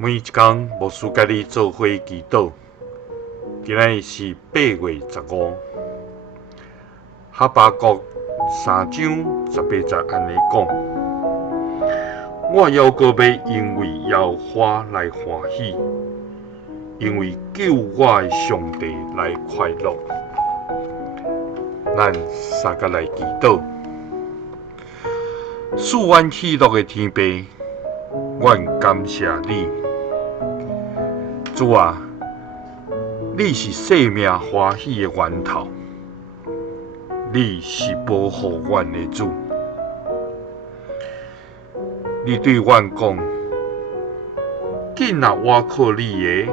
每一天，牧师甲你做伙祈祷。今仔是8月15，哈巴谷3章18节安尼讲：我犹阁要因为耶和华来欢喜，因为救我的上帝来快乐。咱三个来祈祷。赐阮喜乐的天父，阮感谢你。主啊，你是生命欢喜的源头，你是保护阮的主。你对阮讲：紧啊，我靠你的，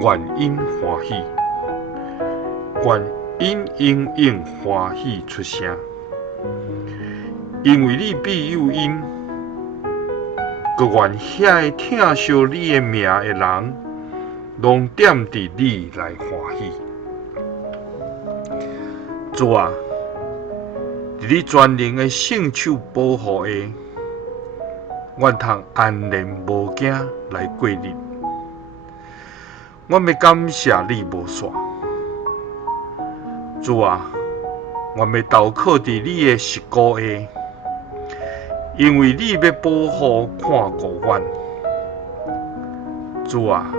愿因欢喜，愿因欢喜出声，因为你必有因，佮愿遐个疼惜你的名的人，拢点伫你来欢喜。主啊，伫你全能的圣手保护下，阮通安然无惊来过日。阮要感谢你无煞。主啊，阮要投靠伫你的十股下，因为你要保护看顾阮。主啊，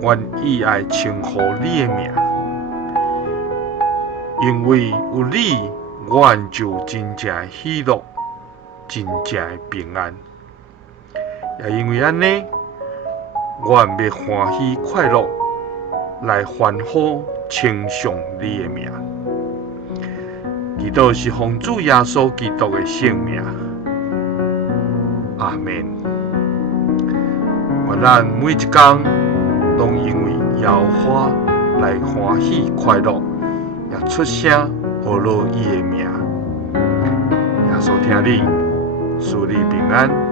阮意爱称呼你的名，因为有你，阮就真正的喜乐，真正的平安。也因为安尼，阮要欢喜快乐，来欢呼称颂你的名。祈祷是奉主耶稣基督的圣名，阿们。愿咱每一天拢因为耶和华来欢喜快乐，也出声学乐伊的名。耶稣听你，赐你平安。